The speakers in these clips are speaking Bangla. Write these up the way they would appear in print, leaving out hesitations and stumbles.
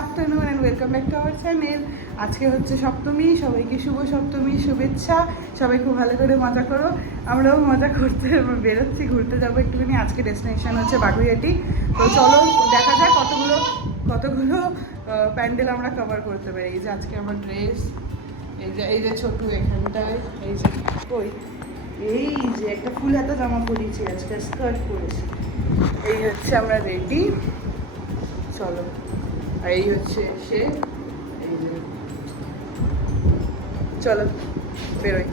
Afternoon and welcome back to our channel. আজকে হচ্ছে সপ্তমী, সবাইকে শুভ সপ্তমী শুভেচ্ছা। সবাই খুব ভালো করে মজা করো, আমরাও মজা করতে বেরোচ্ছি, ঘুরতে যাবো একটুখানি। আজকে ডেস্টিনেশন হচ্ছে বাগুইআটি। তো চলো দেখা যাক কতগুলো প্যান্ডেল আমরা কভার করতে পারি। এই যে আজকে আমার ড্রেস, এই যে ছোটু এখানটায়, এই যে কই এই যে একটা ফুল হাতা জামা পরিয়েছি, আজকে স্কার্ট পরেছি। এই হচ্ছে আমরা রেডি, চলো। আর এই হচ্ছে সে, এই যে চলো বেরোই।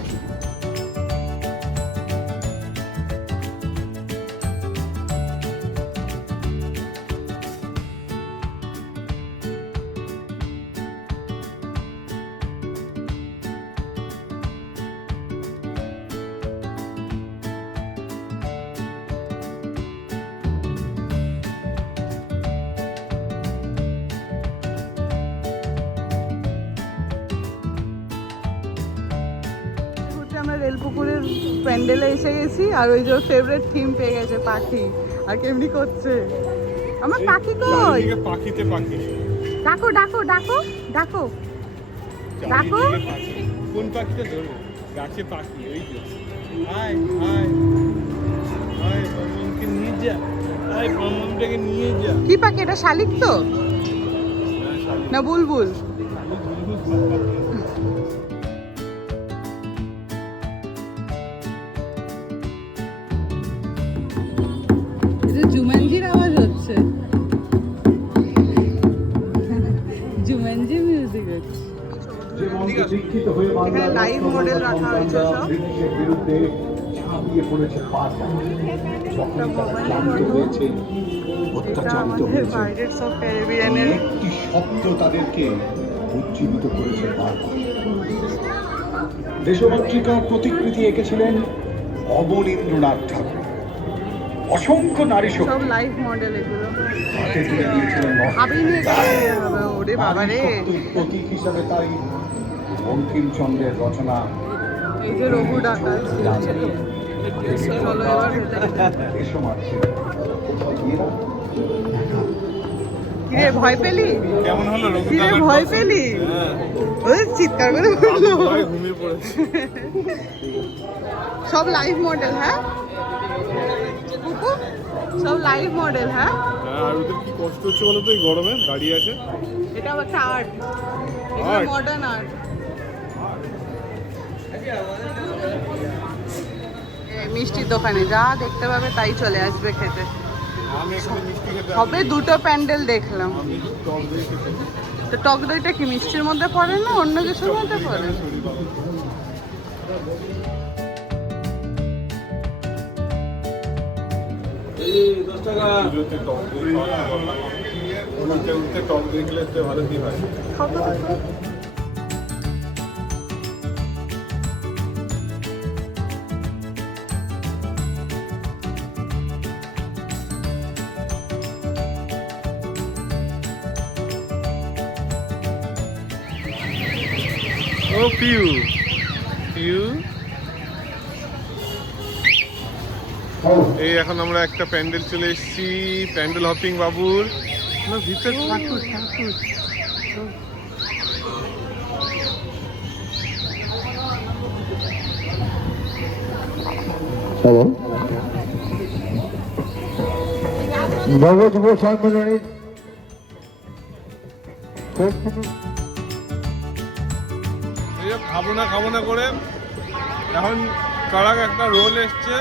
আমরা রেলপুকুরের প্যান্ডেলে এসে গেছি, আর ওই যে ফেভারিট থিম পেয়ে গেছে পাখি। আর কেমনি করছে আমার পাখি, কই পাখিতে পাখি, ডাকো ডাকো ডাকো ডাকো ডাকো। কোন পাখিটা ধরবো? গাছে পাখি, ওই যে আয় আয় আয়, মামাকে নিয়ে যা, আয় মামাটাকে নিয়ে যা। কি পাখি এটা? শালিক তো না বুলবুল? জুমানজির আওয়াজ হচ্ছে, জুমানজি মিউজিক হচ্ছে। এখানে লাইভ মডেল রাখা হয়েছে সব। এটা আমাদের বাইরের সব ক্যারিবিয়ানের একটি শব্দ তাদেরকে উজ্জীবিত করেছে। দেশমাতৃকার প্রতিকৃতি এঁকেছিলেন অবনীন্দ্রনাথ ঠাকুর। অসংখ্য নারী শক্তি, সব লাইভ মডেল এগুলো। ওরে বাবা রে, প্রতীক হিসাবে তাই বঙ্কিমচন্দ্রের রচনা। এই যে রঘু ডাকা চলো এবার কিরে ভয় পেলি? কেমন হলো? কিরে ভয় পেলি? ওই চিৎকার করে উঠলো। ঘুমিয়ে পড়েছে। সব লাইভ মডেল, হ্যাঁ সব লাইভ মডেল। হ্যাঁ আর ওদের কি কষ্ট হচ্ছে বলো তো, এই গরমে দাঁড়িয়ে আছে। এটা একটা আর্ট, মডার্ন আর্ট। মিষ্টির দোকানে যা দেখতে পাবে তাই চলে আসবে খেতে। আমি এখানে মিষ্টি খেতে সবে দুটো প্যান্ডেল দেখলাম। আমি টক দই খেতে। তো টক দইটা কি মিষ্টির মধ্যে পড়ে না অন্য কিছুর মধ্যে পড়ে? পুজোতে টক দই উঠতে টক দই খেলে তো ভালো কি হয়। ও পিউ পিউ, এই এখন আমরা একটা প্যান্ডেল চলে এসেছি, প্যান্ডেল হপিং বাবুর। না ভিতর ঠাকুর ঠাকুর। হ্যালো, নবযুব সম্মেলনের খাবো না করে এখন কড়াক একটা রোল এসছে,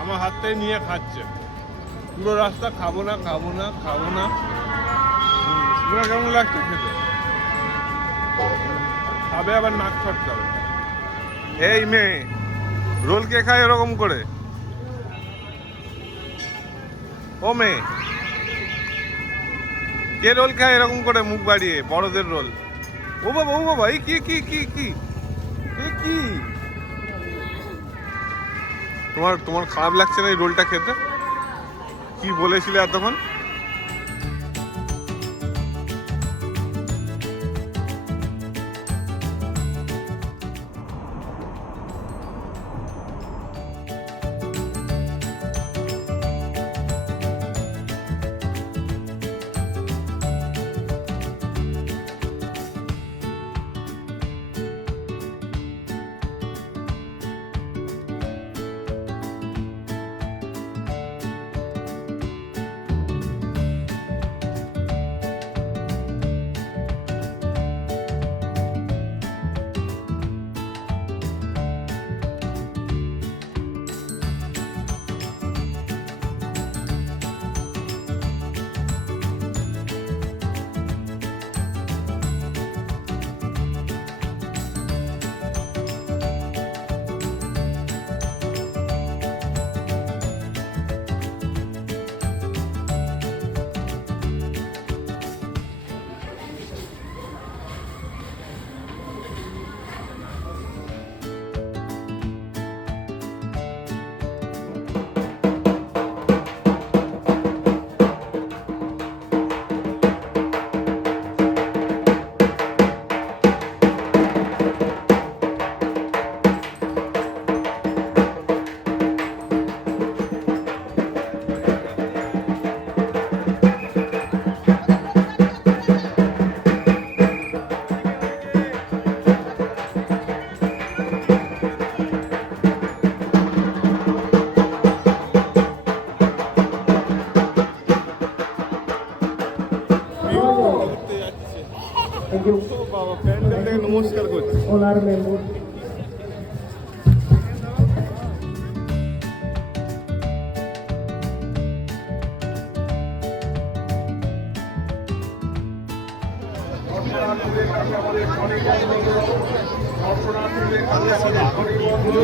আমার হাত থেকে নিয়ে খাচ্ছে পুরো রাস্তা। খাবো না কেমন লাগছে খেতে? খাবে আবার নাক ছটকাবে। এই মেয়ে, রোল কে খায় এরকম করে? ও মেয়ে, কে রোল খায় এরকম করে মুখ বাড়িয়ে? বড়দের রোল। ও বাবা, এই কি কি কি কি কি তোমার খারাপ লাগছে না এই রোলটা খেতে? কি বলেছিলে এতক্ষণ? রাজু বাবা প্যান্ডেল থেকে নমস্কার করছি। ওনার মেম্বার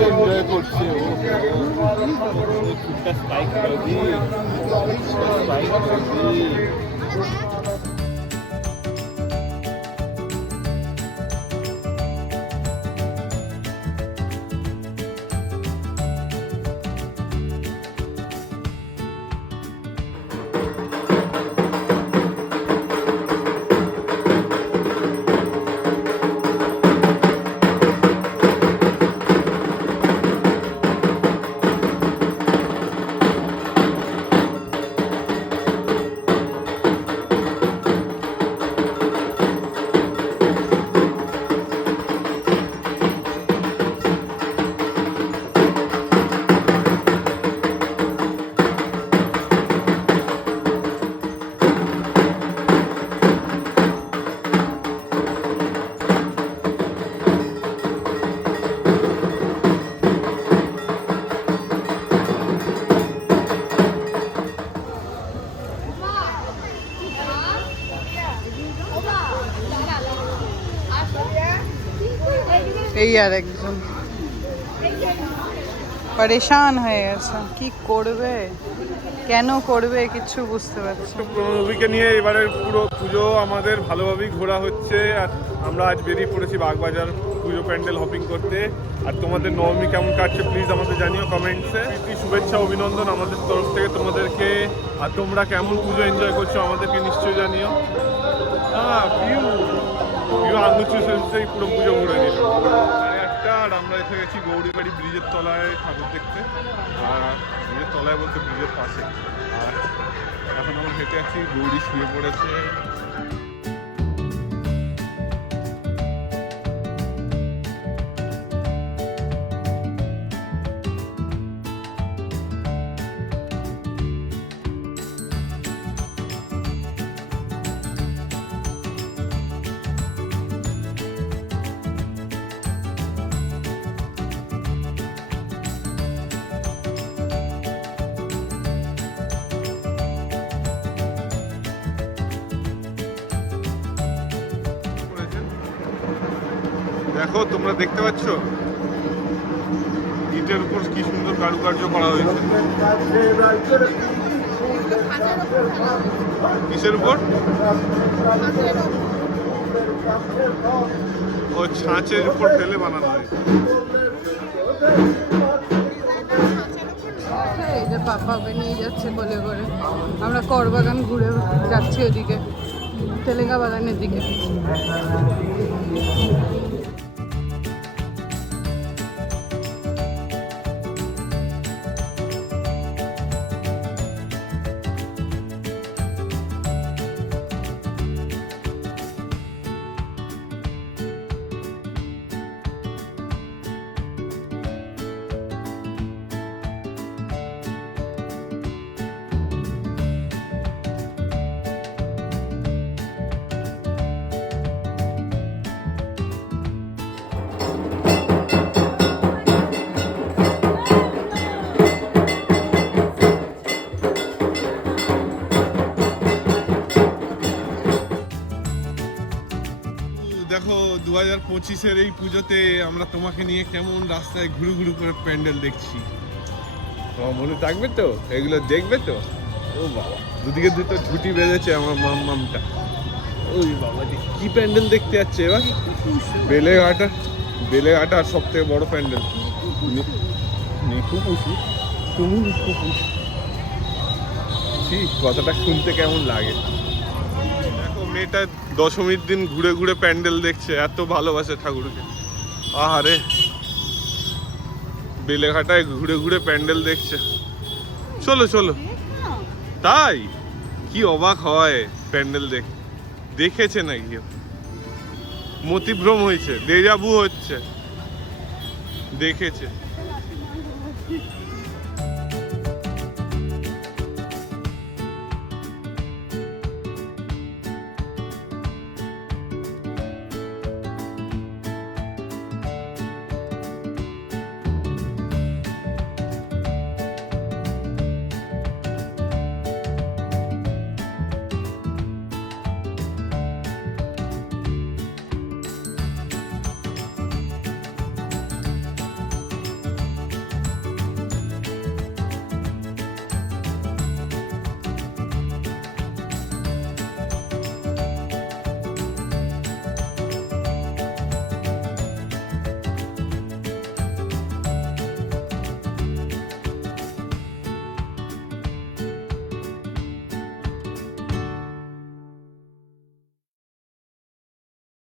এনজয় করছে ও চুপটা স্পাইক করে দি স্পাইক করে দি। এই আর একজন পরেশান হয়ে গেছে, কি করবে কেন করবে কিছু বুঝতে পারছি না। প্রণবীকে নিয়ে এবারের পুরো পুজো আমাদের ভালোভাবেই ঘোরা হচ্ছে। আর আমরা আজ বেরিয়ে পড়েছি বাগবাজার পুজো প্যান্ডেল হপিং করতে। আর তোমাদের নবমী কেমন কাটছে প্লিজ আমাদের জানিও কমেন্টসে। প্রীতি শুভেচ্ছা অভিনন্দন আমাদের তরফ থেকে তোমাদেরকে। আর তোমরা কেমন পুজো এনজয় করছো আমাদেরকে নিশ্চয়ই জানিও। পিউ পিউ আঙুল চুষেই পুরো পুজো ঘুরে নিল। আর আমরা এসে গেছি গৌরীবাড়ি ব্রিজের তলায় ঠাকুর দেখতে। আর ব্রিজের তলায় বলতে ব্রিজের পাশে। আর এখন আমরা হেঁটে আছি, গৌরী শুয়ে পড়েছে। দেখো তোমরা দেখতে পাচ্ছ ইটের উপর কি সুন্দর কারুকার্য করা হয়েছে। কিসের উপর? ও ছাঁচের উপর ফেলে বানানো হয়েছে। এই যে পাপাকে নিয়ে যাচ্ছে কোলে করে, আমরা করবাগান ঘুরে যাচ্ছি ওদিকে, তেলেঙ্গা বাগানের দিকে। দেখো 2025-এর এই পুজোতে আমরা তোমাকে নিয়ে কেমন রাস্তায় ঘুরু ঘুরু করে প্যান্ডেল দেখছি। তোমার মনে থাকবে তো? এগুলো দেখবে তো? ও বাবা, দুদিকে দুটো ঝুটি বেঁধেছে আমার মামটা। ওই বাবা যে কি প্যান্ডেল দেখতে যাচ্ছে এবার। বেলেঘাটার সব থেকে বড় প্যান্ডেল নিকুপুসি। তুমি নিকুপুসি, ঠিক কথাটা শুনতে কেমন লাগে। দেখো মেয়েটা দশমীর দিন ঘুরে ঘুরে প্যান্ডেল দেখছে, এত ভালোবাসে ঠাকুরকে। আহারে, বেলেঘাটায় ঘুরে ঘুরে প্যান্ডেল দেখছে। চলো চলো। তাই কি অবাক হয় প্যান্ডেল দেখেছে নাকি, মতিভ্রম হয়েছে, দেজাভু হচ্ছে, দেখেছে।